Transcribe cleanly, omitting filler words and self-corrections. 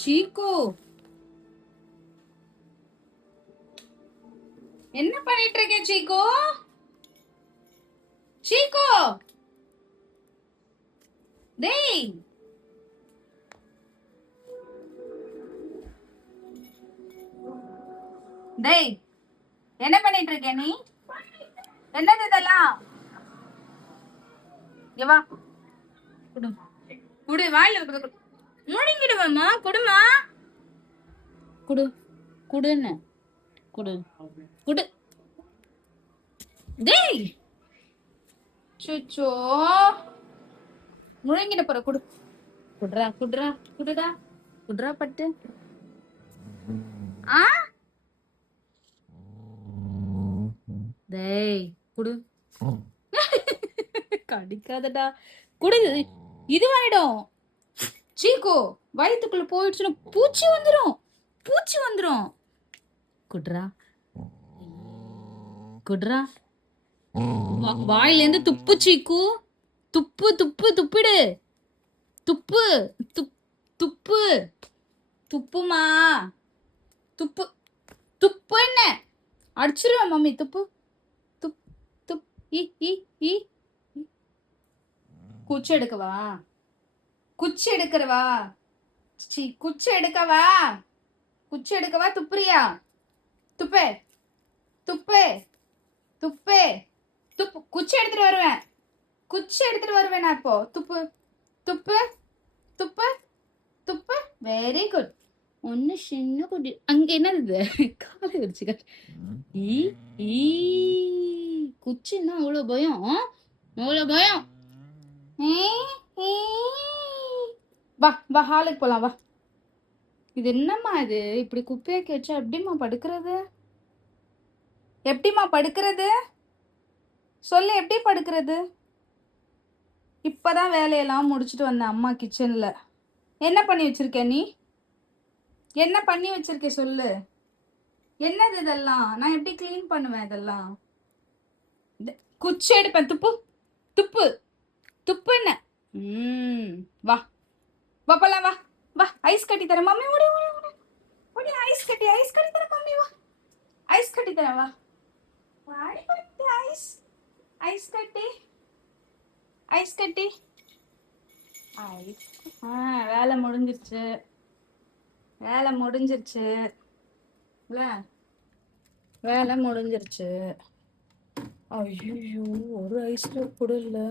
சீக்கு என்ன பண்ணிட்டு இருக்க சீக்கு? சீக்கு டேய், டேய் என்ன பண்ணிட்டு இருக்க நீ? என்னது இதெல்லாம்? வா குடு குடு, வாயில மூடிங்கிடுவாமா. குடுமா, குடு குடுன்னு குடு குடு. டேய் சுச்சோ, முழுங்கிட போற. குடு குடுறா குடுறா குடுடா குடுறா பட்டு. ஆ டேய் குடு. கடிக்காதடா, குடு. இதுவாயிடும் சீக்கு. வயிற்றுக்குள்ள போயிடுச்சுன்னா பூச்சி வந்துடும், பூச்சி வந்துடும். குடுறா குடுறா. வாயிலேருந்து துப்பு சீக்கு. துப்பு துப்பு துப்பிடு. துப்பு துப்பு துப்புமா. துப்பு துப்பு. என்ன அடிச்சிருவேன் மம்மி. துப்பு துப் துப். ஈ குச்சி எடுக்கவா? குச்சி எடுக்கிறவா? குச்சி எடுக்கவா? குச்சி எடுக்கவா? துப்புறியா? துப்பே துப்பே துப்பே துப்பு. குச்சி எடுத்துட்டு வருவேன், குச்சி எடுத்துட்டு வருவேன் நான் இப்போ. துப்பு துப்பு துப்பு துப்பு. Very good. ஒன்னு சின்ன குட்டி. அங்க என்னது? காலை வச்சுக்க. குச்சின்னா அவ்வளோ பயம், அவ்வளோ பயம். வா வா, ஹாலுக்கு போலாம் வா. இது என்னம்மா இது? இப்படி குப்பையை கேட்டா எப்படிம்மா படுக்கிறது? எப்படிம்மா படுக்கிறது சொல்லு, எப்படி படுக்கிறது? இப்பதான் வேலையெல்லாம் முடிச்சுட்டு வந்தேன் அம்மா கிச்சன்ல. என்ன பண்ணி வச்சிருக்க நீ? என்ன பண்ணி வச்சிருக்க சொல்லு. என்னது இதெல்லாம்? நான் எப்படி கிளீன் பண்ணுவேன் இதெல்லாம்? குச்சி எடுப்பேன். துப்பு துப்பு துப்பு. என்ன வா வா போலாம். வா வா, ஐஸ் கட்டி தரேன் மம்மி. ஓடி ஓடி ஓடி ஓடி. ஐஸ் கட்டி தரேன் மம்மி. வா, ஐஸ் கட்டி தரேன். வா வாடி படுத்து. ஐஸ் ஐஸ் கட்டி ஐஸ் கட்டி ஐஸ். வேலை முடிஞ்சிருச்சு, வேலை முடிஞ்சிருச்சு இல்ல? வேலை முடிஞ்சிருச்சு. ஐயோ, ஒரு ஐஸ்ல கூட இல்லை.